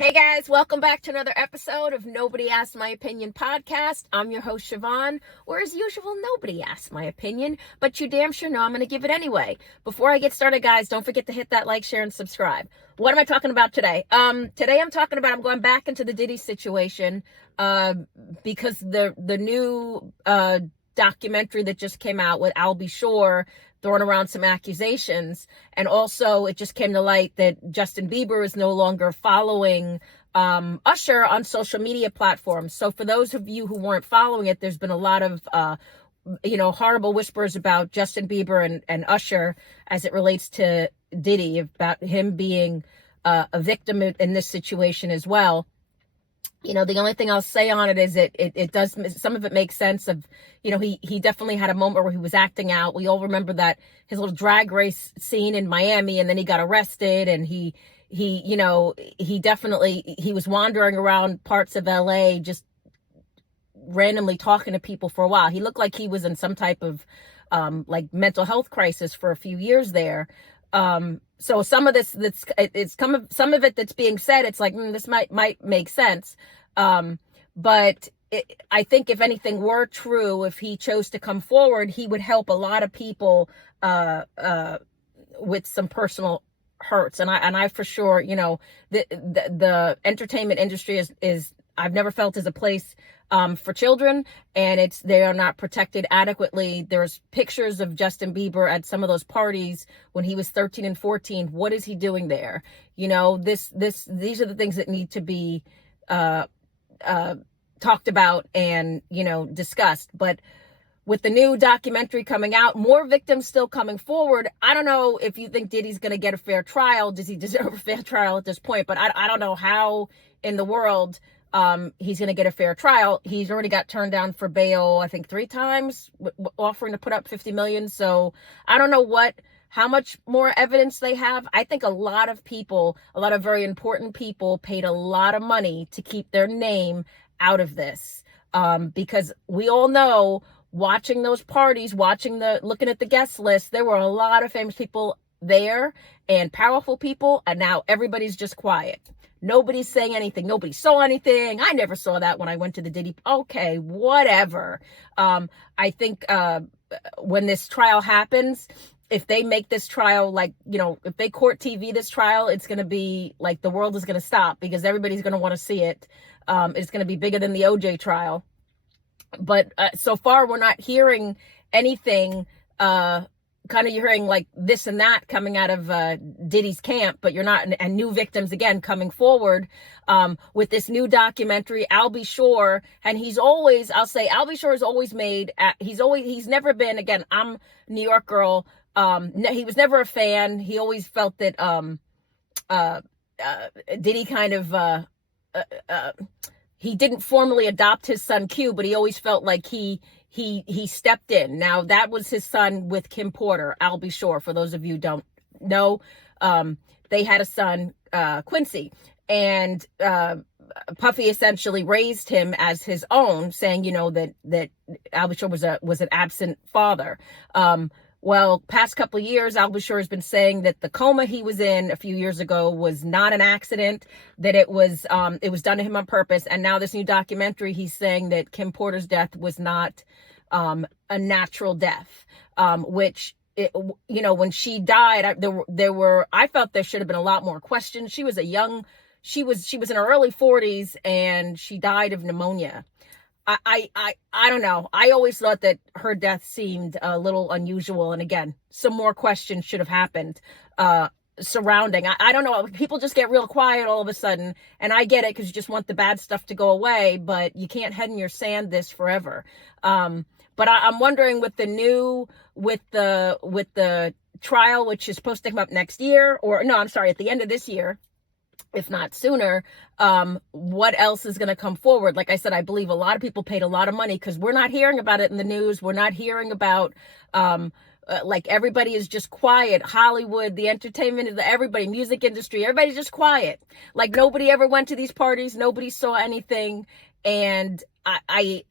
Hey guys, welcome back to another episode of Nobody Asked My Opinion podcast. I'm your host, Siobhan, where as usual, nobody asked my opinion, but you damn sure know I'm going to give it anyway. Before I get started, guys, don't forget to hit that like, share, and subscribe. What am I talking about today? Today I'm going back into the Diddy situation, because the new, documentary that just came out with Al B. Sure throwing around some accusations. And also it just came to light that Justin Bieber is no longer following Usher on social media platforms. So for those of you who weren't following it, there's been a lot of horrible whispers about Justin Bieber and Usher as it relates to Diddy, about him being a victim in this situation as well. The only thing I'll say on it is it does, some of it makes sense of, he definitely had a moment where he was acting out. We all remember that his little drag race scene in Miami, and then he got arrested, and he was wandering around parts of LA just randomly talking to people for a while. He looked like he was in some type of mental health crisis for a few years there. So some of this some of it that's being said, it's like, this might make sense. But I think if anything were true, if he chose to come forward, he would help a lot of people, with some personal hurts. And I for sure, the entertainment industry is I've never felt is a place for children, and they are not protected adequately. There's pictures of Justin Bieber at some of those parties when he was 13 and 14. What is he doing there? These are the things that need to be talked about and discussed. But with the new documentary coming out, more victims still coming forward. I don't know if you think Diddy's going to get a fair trial. Does he deserve a fair trial at this point? But I don't know how in the world he's going to get a fair trial. He's already got turned down for bail, I think 3 times, offering to put up $50 million. So I don't know how much more evidence they have. I think a lot of very important people paid a lot of money to keep their name out of this. Because we all know, watching those parties, looking at the guest list, there were a lot of famous people there and powerful people, and now everybody's just quiet. Nobody's saying anything. Nobody saw anything. I never saw that when I went to the Diddy. Okay, whatever. I think when this trial happens, if they make this trial if they court TV this trial, it's going to be like the world is going to stop, because everybody's going to want to see it. It's going to be bigger than the OJ trial. But so far, we're not hearing anything. You're hearing like this and that coming out of Diddy's camp, but you're not, and new victims again coming forward with this new documentary. Al B. Sure, and Al B. Sure has always he's never been, again, I'm a New York girl. He was never a fan. He always felt that Diddy kind of he didn't formally adopt his son Q, but he always felt like he stepped in. Now, that was his son with Kim Porter, Al B. Sure. For those of you who don't know, they had a son, Quincy, and Puffy essentially raised him as his own, saying, that Al B. Sure was an absent father. Well, past couple of years, Al B. Sure has been saying that the coma he was in a few years ago was not an accident, that it was done to him on purpose. And now this new documentary, he's saying that Kim Porter's death was not a natural death, which, when she died, I felt there should have been a lot more questions. She was she was in her early 40s, and she died of pneumonia. I don't know. I always thought that her death seemed a little unusual. And again, some more questions should have happened surrounding. I don't know. People just get real quiet all of a sudden. And I get it, because you just want the bad stuff to go away. But you can't head in your sand this forever. But I'm wondering with the trial, which is supposed to come up next year, at the end of this year, if not sooner, what else is going to come forward? Like I said, I believe a lot of people paid a lot of money, because we're not hearing about it in the news. We're not hearing about, everybody is just quiet. Hollywood, the entertainment, everybody, music industry, everybody's just quiet. Like nobody ever went to these parties. Nobody saw anything. And I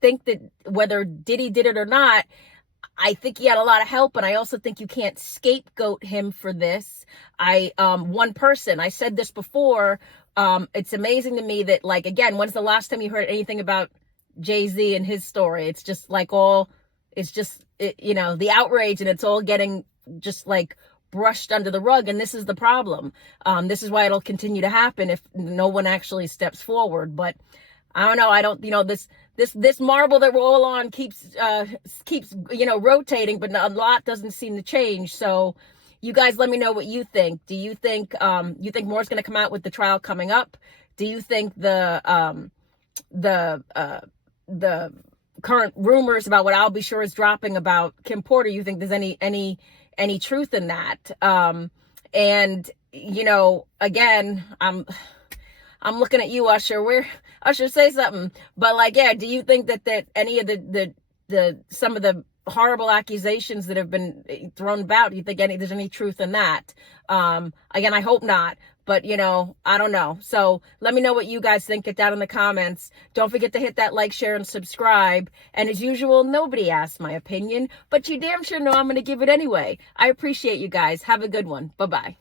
think that whether Diddy did it or not, I think he had a lot of help, and I also think you can't scapegoat him for this. One person, I said this before, it's amazing to me that, like, again, when's the last time you heard anything about Jay-Z and his story? It's just like the outrage, and it's all getting just like brushed under the rug. And this is the problem. This is why it'll continue to happen if no one actually steps forward. But I don't know. This marble that we're all on keeps rotating, but a lot doesn't seem to change. So you guys, let me know what you think. Do you think more's going to come out with the trial coming up? Do you think the current rumors about what I'll Be Sure is dropping about Kim Porter, you think there's any truth in that? And again, I'm looking at you, Usher. Usher, say something. But like, yeah, do you think that any of the some of the horrible accusations that have been thrown about, do you think there's any truth in that? Again, I hope not. But, I don't know. So let me know what you guys think. Get down in the comments. Don't forget to hit that like, share, and subscribe. And as usual, nobody asked my opinion, but you damn sure know I'm going to give it anyway. I appreciate you guys. Have a good one. Bye-bye.